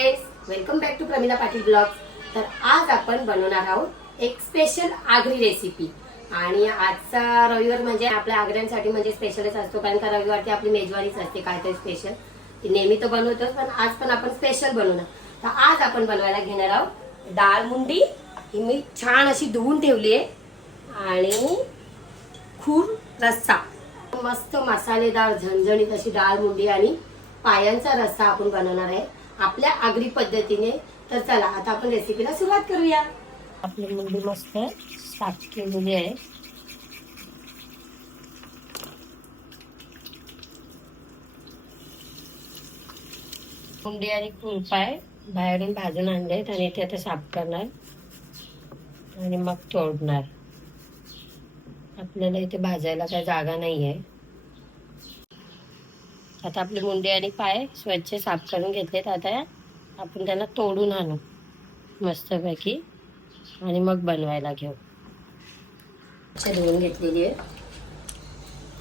Friends, welcome back to Pramila Patil blogs. तर आज आपण बनवणार आहोत एक स्पेशल आगरी रेसिपी. आणि आजचा रविवार म्हणजे आपल्या आगऱ्यांसाठी म्हणजे स्पेशलच असतो, कारण का रविवारची आपली मेजवानीच असते काहीतरी स्पेशल. नेहमी तर बनवतोच, पण आज पण आपण स्पेशल बनवणार. तर आज आपण बनवायला घेणार आहोत डाळ मुंडी. ही मी छान अशी धुवून ठेवली आहे. आणि खूर रस्सा, मस्त मसालेदार झणझणीत अशी डाळ मुंडी आणि पायांचा रस्सा आपण बनवणार आहे आपल्या आगरी पद्धतीने. तर चला आता आपण रेसिपीला सुरुवात करूया. आपली मुंडी मस्त साफ केलेली आहे. मुंडी आणि खुरपाय बाहेरून भाजून आणलेत आणि इथे आता साफ करणार आणि मग तोडणार. आपल्याला इथे भाजायला काही जागा नाहीये. आता आपले मुंडे आणि पाय स्वच्छ साफ करून घेतलेत. आता आपण त्यांना तोडून आणू मस्तपैकी आणि मग बनवायला घेऊ. धुवून घेतलेली आहे.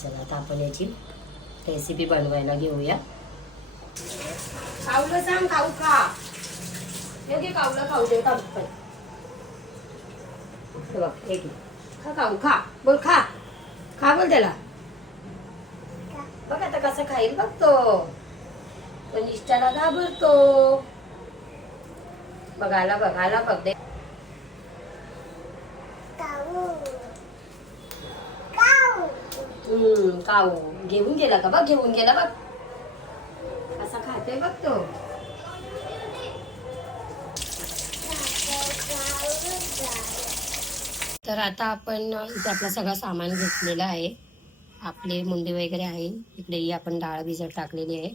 चला आता आपण याची रेसिपी बनवायला घेऊया. कावलं सांग, खाऊ खा. योग्य कावलं खाऊ दे का? एक खा, खाऊ खा, बोल खा, खा बोल त्याला. बघ आता कसं खाईल बघतो, पण इष्टाला घाबरतो. बघायला बघायला बघ दे. काऊ घेऊन गेला का बघ, घेऊन गेला बघ कसा खाते बघतो. तर आता आपण इथे आपला सगळं सामान घेतलेलं आहे. आपले मुंडे वगैरे आहे. इकडेही आपण डाळ भिजत टाकलेली आहे.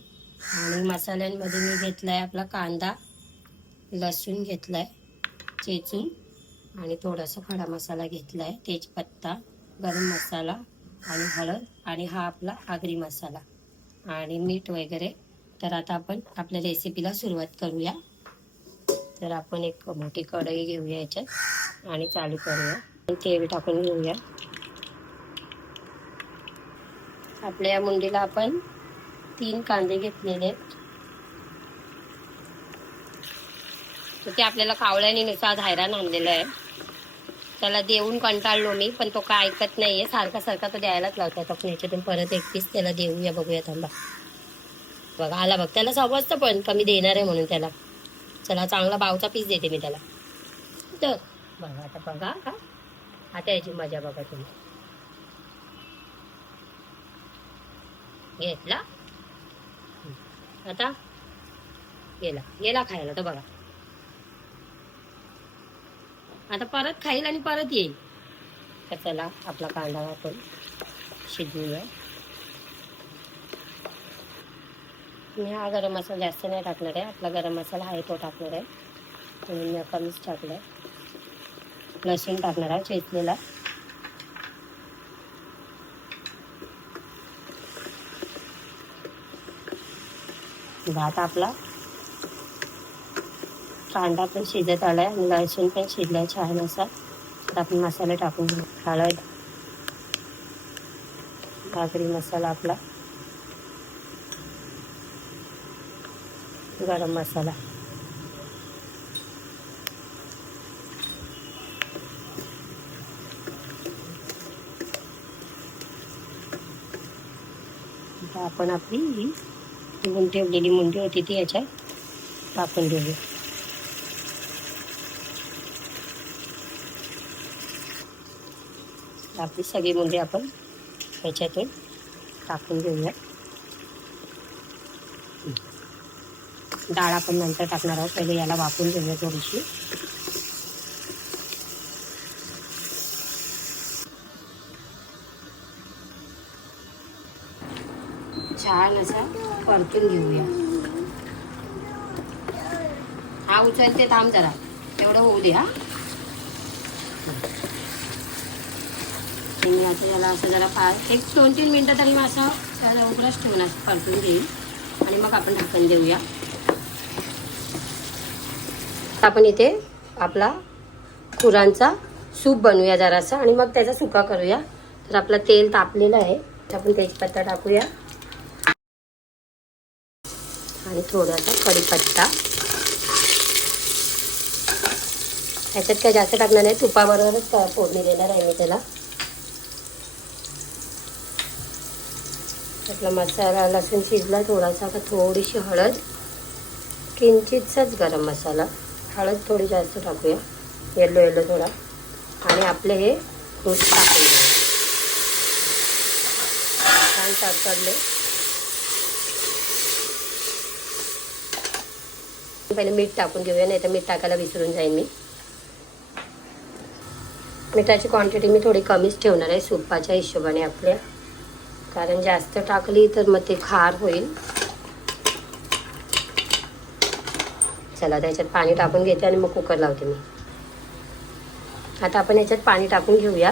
आणि मसाल्यांमध्ये मी घेतलाय आपला कांदा, लसूण घेतलाय चेचून, आणि थोडासा खडा मसाला घेतलाय, तेजपत्ता, गरम मसाला आणि हळद, आणि हा आपला आगरी मसाला आणि मीठ वगैरे. तर आता आपण आपल्या रेसिपीला सुरुवात करूया. तर आपण एक मोठी कढई घेऊया याच्यात आणि चालू करूया. तेल टाकून घेऊया. आपल्या या मुंडीला आपण 3 कांदे घेतलेले आहेत. तर ते आपल्याला कावळ्याने नुसार हैराण आणलेलं आहे. त्याला देऊन कंटाळलो मी, पण तो काय ऐकत नाहीये. सारखा सारखा तो द्यायलाच लावतात. आपण याच्यातून परत एक पीस त्याला देऊया, बघूया. थांबा, बघा आला बघ. त्याला समजतं पण कमी देणार आहे म्हणून त्याला. चला चांगला बावचा पीस देते मी त्याला. तर बघा आता, बघा का आता याची मजा बघा तुम्ही. घेतला आता, गेला गेला खायला. तर बघा आता परत खाईल आणि परत येईल. तर चला आपला कांदा आपण शिजवूया. मी हा गरम मसाला जास्त नाही टाकणार आहे. आपला गरम मसाला आहे तो टाकणार आहे, म्हणून मी कमीच टाकलाय. लसूण टाकणार आहे चेचलेला. भात आपला कांदा पण शिजत आलाय आणि लसूण पण शिजलाय छान असा. तर आपण मसाले टाकून घेऊ. हळद, आगरी मसाला आपला, गरम मसाला, आता आपण आपली ही ठेवलेली मुंडी होती ती याच्यात टाकून घेऊया. आपली सगळी मुंडी आपण याच्यातून टाकून घेऊया. डाळ आपण नंतर टाकणार आहोत. पहिले याला वाफवून घेऊया थोडीशी. छान असा परतून घेऊया. हा उचलते, थांब जरा, एवढं होऊ दे. हा मी आता याला असं जरा एक 2-3 मिनटं तरी मी असं त्याला उघडच ठेवून असं परतून घेईल आणि मग आपण ढक्कन देऊया. आपण इथे आपला खुरांचा सूप बनवूया जरासा आणि मग त्याचा सुका करूया. तर आपलं तेल तापलेलं आहे. आपण तेजपत्ता टाकूया. आणि थोडासा कढीपत्ता ह्याच्यात काय जास्त टाकणार नाही, तुपाबरोबरच फोडणी देणार आहे मी त्याला. त्यातला मसाला लसूण शिजला थोडासा, का थोडीशी हळद, किंचितचाच गरम मसाला, हळद थोडी जास्त टाकूया, येलो येलो थोडा, आणि आपले हे फ्रूट टाकून घेऊ. छान तडतडले. पहिले मीठ टाकून घेऊया, नाही तर मीठ टाकायला विसरून जाईन मी. मिठाची क्वांटिटी मी थोडी कमीच ठेवणार आहे सुपाच्या हिशोबाने आपल्या, कारण जास्त टाकली तर मग ते खार होईल. चला त्याच्यात पाणी टाकून घेते आणि मग कुकर लावते मी. आता आपण याच्यात पाणी टाकून घेऊया,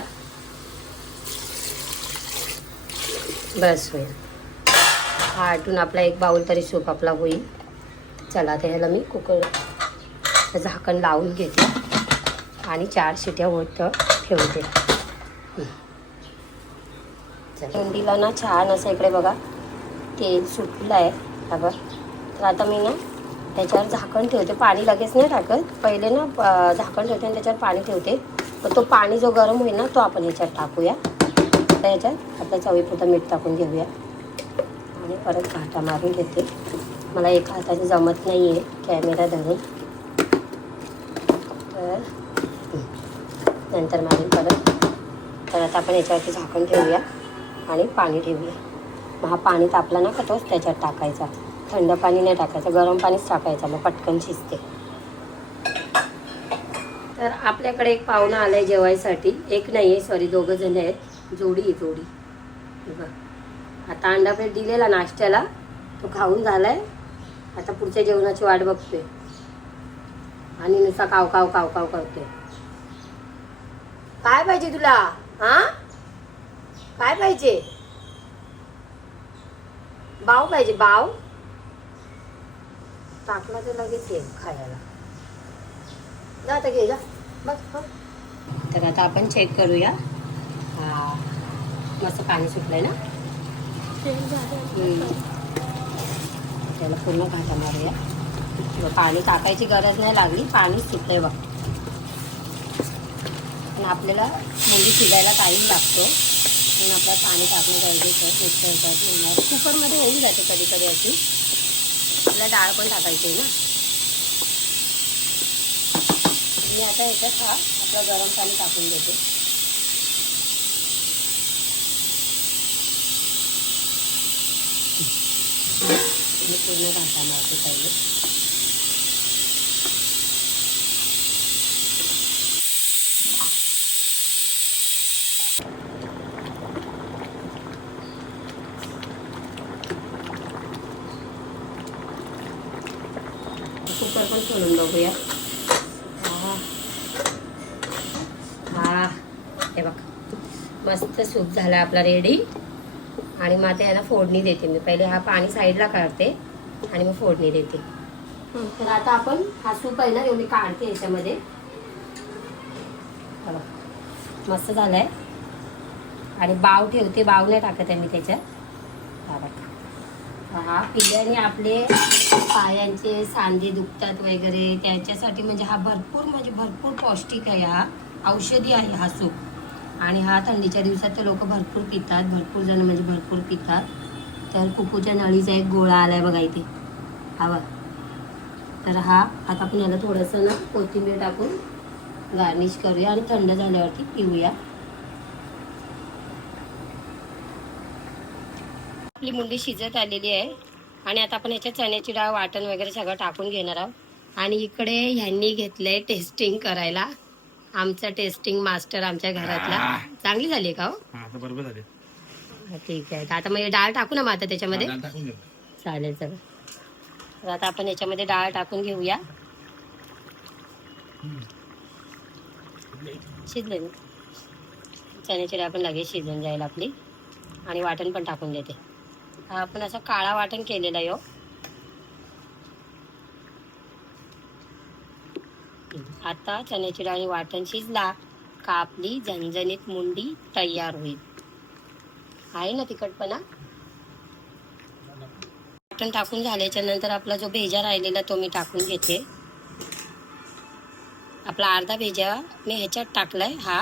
बस होईल. हा आटून आपला एक बाउल तरी सूप आपला होईल. चला आता ह्याला मी कुकर झाकण लावून घेते आणि 4 शिट्या होत ठेवते. मुंडीला ना छान असं इकडे बघा तेल सुटलं आहे बघा. तर आता मी ना त्याच्यावर झाकण ठेवते, पाणी लगेच नाही टाकत, पहिले ना झाकण ठेवते आणि त्याच्यावर पाणी ठेवते. तर तो पाणी जो गरम होईल ना तो आपण ह्याच्यात टाकूया. आता ह्याच्यात आपल्या चवीपुरतं मीठ टाकून घेऊया आणि परत घाटा मारून घेते. मला एका हाताने जमत नाही आहे कॅमेरा धरून, तर नंतर मारेल परत. तर आता आपण याच्यावरती झाकण ठेवूया आणि पाणी ठेवूया. मग हा पाणी तापला ना का तोच त्याच्यात टाकायचा, थंड पाणी नाही टाकायचं, गरम पाणीच टाकायचं, मग पटकन शिजते. तर आपल्याकडे एक पाहुणा आलाय जेवायसाठी, एक नाही आहे सॉरी 2 जण आहेत, जोडी आहे जोडी. बघा आता अंडा ब्रेड दिलेला नाश्त्याला, तो खाऊन झालाय. आता पुढच्या जेवणाची वाट बघतोय आणि नुसता काव काव काव काव करतोय. काय पाहिजे तुला? हा काय पाहिजे? बाव पाहिजे, बाव टाकला तर लगेच येईल खायला. जा आता घे जा बस. तर आता आपण चेक करूया. हा मस्त पाणी सुटलंय ना, त्याला पूर्ण घाटा मारूया. पाणी टाकायची गरज नाही लागली, पाणी सुटलंय बघ. पण आपल्याला मुंडी शिजायला टाईम लागतो, पण आपल्याला पाणी टाकणं गरजेचं आहे. मिक्सर कुकरमध्ये होऊन जाते कधी कधी अशी. आपल्याला डाळ पण टाकायची आहे ना. मी आता ह्याच्यात हा आपलं गरम पाणी टाकून देते. पूर्ण घाटा मारते पहिले. कुकर पण सोडून बघूया. हा हे बघ मस्त सूप झाला आपला रेडी. आणि मग आता याला फोडणी देते मी. पहिले हा पाणी साईडला काढते आणि मग फोडणी देते. तर आता आपण हा सूप आहे ना मी काढते याच्यामध्ये. मस्त झालाय. आणि बाव ठेवते, बाव नाही टाकत आहे मी त्याच्यात. हा पिल्याने आपले पायांचे सांधे दुखतात वगैरे त्याच्यासाठी म्हणजे हा भरपूर पौष्टिक आहे. हा औषधी आहे हा सूप. आणि हा थंडीच्या दिवसात तर लोक भरपूर पितात, भरपूर जण म्हणजे भरपूर पितात. तर कुकूच्या नळीचा एक गोळा आलाय बघा इथे हवा. तर हा आता आपण याला थोडंसं ना कोथिंबीर टाकून गार्निश करूया आणि थंड झाल्यावरती पिऊया. आपली मुंडी शिजत आलेली आहे आणि आता आपण याच्यात चण्याची डाळ वाटण वगैरे सगळं टाकून घेणार आहोत. आणि इकडे ह्यांनी घेतलंय टेस्टिंग करायला. आमचा टेस्टिंग मास्टर आमच्या घरातला. चांगली झाली का हो? बरोबर झाली. ठीक आहे. आता मग डाळ टाकू ना मग आता त्याच्यामध्ये. चालेल चला. तर आता आपण याच्यामध्ये डाळ टाकून घेऊया. शिजले ना चण्याची डाळ पण लगेच शिजून जाईल आपली. आणि वाटण पण टाकून देते. हा आपण असा काळा वाटण केलेला आहे. आता चण्याची डाळ वाटण शिजला का आपली झणझणीत मुंडी तयार होईल. आहे ना तिखटपणा. वाटण टाकून झाल्याच्या नंतर आपला जो भेजा राहिलेला तो मी टाकून घेते. आपला अर्धा भेजा मी ह्याच्यात टाकलाय हा,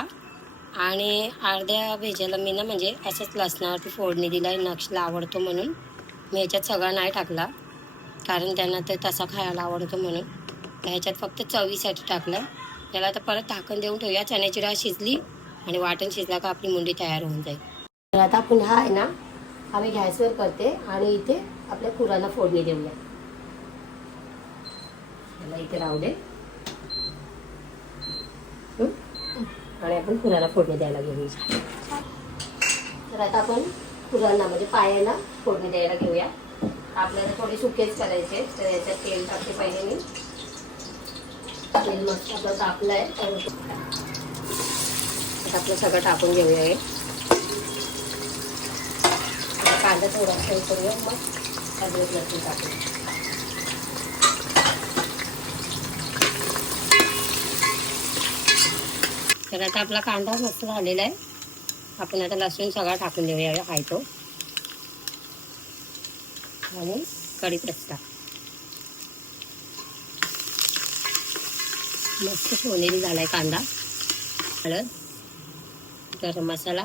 आणि अर्ध्या भेजाला मी ना म्हणजे असंच लसणावरती फोडणी दिलाय, नक्षला आवडतो म्हणून. मी ह्याच्यात सगळा नाही टाकला कारण त्यांना ते तसा खायला आवडतो म्हणून. ह्याच्यात फक्त चवीसाठी टाकलं. त्याला आता परत झाकण देऊन ठेवूया. चण्याची डाळ शिजली आणि वाटण शिजला का आपली मुंडी तयार होऊन जाईल. तर आता आपण हा आहे ना आम्ही गॅसवर करते आणि इथे आपल्या खुरांना फोडणी देऊया. त्याला इथे राहू दे आणि आपण खुराला फोडणी द्यायला घेऊया. तर आता आपण खुरांना म्हणजे पायाला फोडणी द्यायला घेऊया. आपल्याला थोडे सुकेच करायचे. तर याच्यात तेल टाकते पहिले मी. तेल मस्त आपलं तापलं आहे. आपलं सगळं टाकून घेऊया. हे कांदा थोडासा हे करूया, मग अद्रक लसूण टाकूया. तर आता आपला कांदा मस्त झालेला आहे. आपण आता लसूण सगळा टाकून देऊया हाय तो, आणि कढीपत्ता मस्त सोनेरी झालाय कांदा. हळद, गरम मसाला,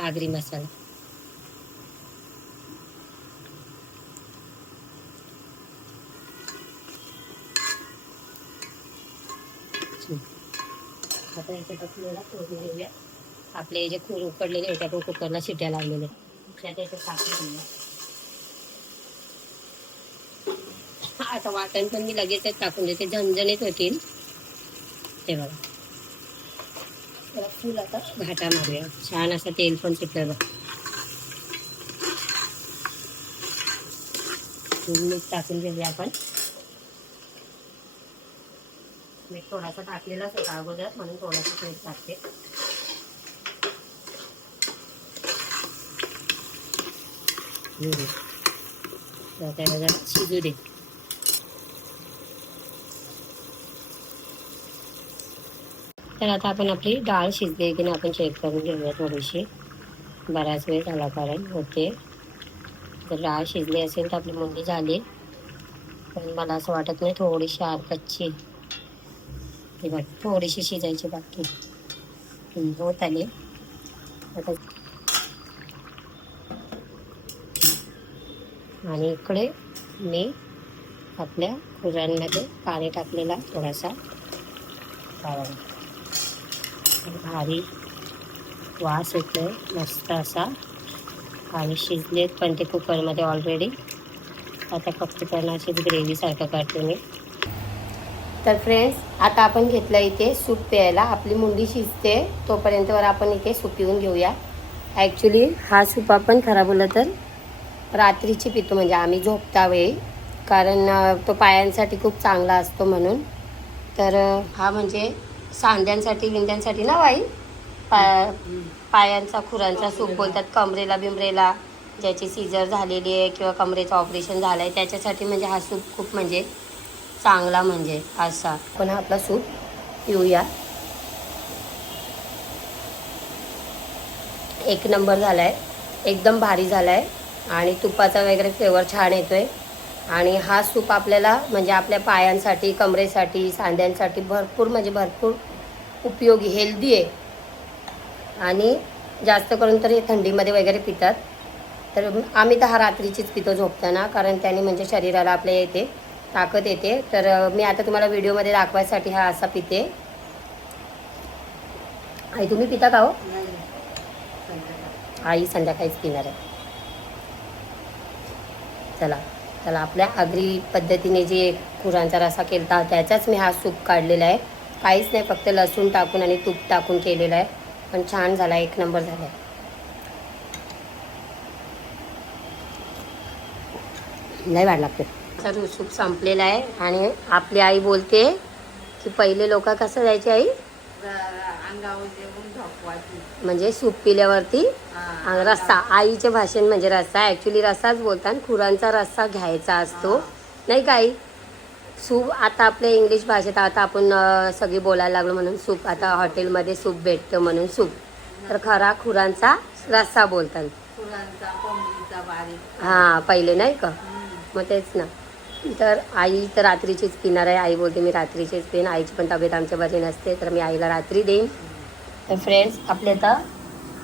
आगरी मसाला. आता याच्यात आपल्याला फोडणी देऊया. आपले जे खूर उकडलेले होते आपण कुकरला शिट्या लावलेले त्यात याच्यात टाकून देऊया. आता वाटण पण मी लगेचच टाकून देते, झणझणीत होतील ते बघा. त्याला फुल आता घाटा मारूया. छान असं तेल पण सुटलं बघ. मीठ टाकून घेऊया आपण. मीठ थोडासा टाकलेलाच होता अगोदर म्हणून थोडासा मीठ टाकते. त्याला जरा शिजू दे. तर आता आपण आपली डाळ शिजली की नाही आपण चेक करून घेऊया थोडीशी. बराच वेळ झाला कारण होते. जर डाळ शिजली असेल तर आपली मुंडी झाली, पण मला असं वाटत नाही, थोडीशी कच्ची हे बघ, थोडीशी शिजायची बाकी. होत आली आता. आणि इकडे मी आपल्या खुरांमध्ये पाणी टाकलेला थोडासा. भारी वास येतोय मस्त असा. आणि शिजलेत पण ते कुकरमध्ये ऑलरेडी. आता फक्त त्यांना अशीच ग्रेव्हीसारखं करते मी. तर फ्रेंड्स आता आपण घेतलं इथे सूप प्यायला. आपली मुंडी शिजते तोपर्यंतवर आपण इथे सूप पिऊन घेऊया. ॲक्च्युली हा सूप आपण खराब बोललं तर रात्रीची पितो, म्हणजे आम्ही झोपता वेळी, कारण तो पायांसाठी खूप चांगला असतो म्हणून. तर हा म्हणजे सांध्यांसाठी विंध्यांसाठी ना बाई, पायांचा खुरांचा सूप बोलतात. कमरेला बिमरेला ज्याची सीजर झालेली आहे किंवा कमरेचं ऑपरेशन झालं आहे त्याच्यासाठी म्हणजे हा सूप खूप म्हणजे चांगला म्हणजे असा. पण हा आपला सूप पिऊया. एक नंबर झाला आहे, एकदम भारी झाला आहे आणि तुपाचा वगैरे फ्लेवर छान येतो आहे. आणि हा सूप आपल्याला म्हणजे आपल्या पायांसाठी, कमरेसाठी, सांध्यांसाठी भरपूर म्हणजे भरपूर उपयोगी, हेल्दी आहे. आणि जास्त करून तर हे थंडीमध्ये वगैरे पितात. तर आम्ही तर हा रात्रीचीच पितो झोपताना, कारण त्याने म्हणजे शरीराला आपल्या येते ताकद येते. तर मी आता तुम्हाला व्हिडिओमध्ये दाखवायसाठी हा असा पिते. आई तुम्ही पिता का हो? आई संध्याकाळीच पिणार आहे. चला चला, आपल्या आगरी पद्धतीने जे खुरांचा रसा केला त्याचाच मी हा सूप काढलेला आहे. काहीच नाही, फक्त लसूण टाकून आणि तूप टाकून केलेला आहे. पण छान झाला, एक नंबर झाला आहे. लय वाढ लागते. तर सूप संपलेला आहे आणि आपली आई बोलते की पहिले लोक कसं जायचे आई, म्हणजे सूप पिल्यावरती रस्सा. आईचे भाषण म्हणजे रस्सा, ॲक्च्युली रस्साच बोलतात. खुरांचा रस्सा घ्यायचा असतो नाही का आई? सूप आता आपल्या इंग्लिश भाषेत आता आपण सगळी बोलायला लागलो म्हणून सूप. आता हॉटेलमध्ये सूप भेटतं म्हणून सूप. तर खरा खुरांचा रस्सा बोलतात. हां पहिले नाही का? मग तेच ना. तर आई तर रात्रीचीच पिणार आहे. आई बोलते मी रात्रीचीच पिन. आईची पण तब्येत आमच्या बरी नसते तर मी आईला रात्री देईन. तर फ्रेंड्स आपली आता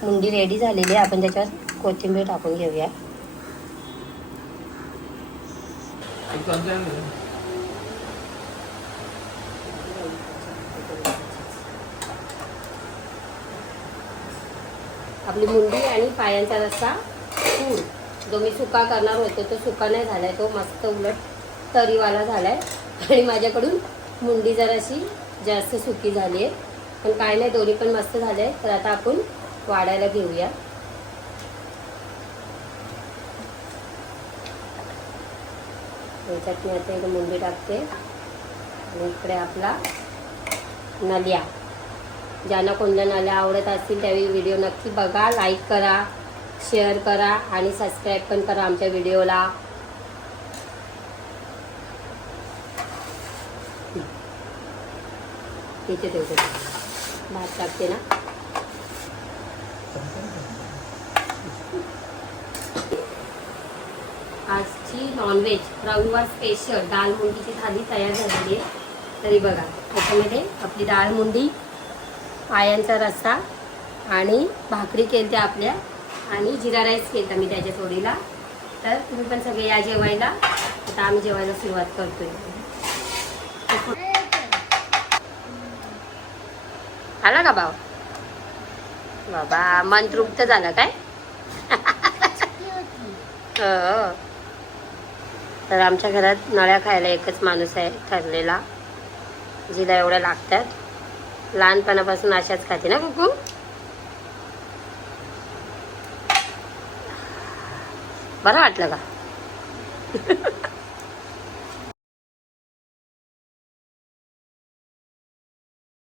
मुंडी रेडी झालेली आहे. आपण त्याच्यावर कोथिंबीर टाकून घेऊया. आपली मुंडी आणि पायांचा रस्सा पूर जो मी सुका करणार होतो तो सुका नाही झालाय, तो मस्त उलट तरीवाला झालाय. आणि माझ्याकडून मुंडी जराशी जास्त सुकी झाली आहे, पण काय नाही, दोन्ही पण मस्त झाले. तर आता आपण वाढायला घेऊया. त्याच्यात मी आता एक मुंडी टाकते आणि इकडे आपला नल्या. ज्यांना कोणत्या नल्या आवडत असतील त्यावेळी व्हिडिओ नक्की बघा, लाईक करा, शेअर करा आणि सबस्क्राईब पण करा आमच्या व्हिडिओला. इथे ठेवते भात टाकते ना. आजची नॉनव्हेज रविवार स्पेशल डाळ मुंडीची थाली तयार झालेली आहे. तरी बघा त्याच्यामध्ये आपली डाळ मुंडी, पायांचा रस्सा आणि भाकरी केलत्या आपल्या आणि जिरा राईस केलता मी त्याच्या जोडीला. तर तुम्ही पण सगळे या जेवायला. आता आम्ही जेवायला सुरुवात करतोय. आला का भाऊ? बाबा मन तृप्त झालं काय? हो. तर आमच्या घरात नळ्या खायला एकच माणूस आहे ठरलेला, जिला एवढ्या लागतात. लहानपणापासून अशाच खाते ना कुकू? बरं वाटलं का?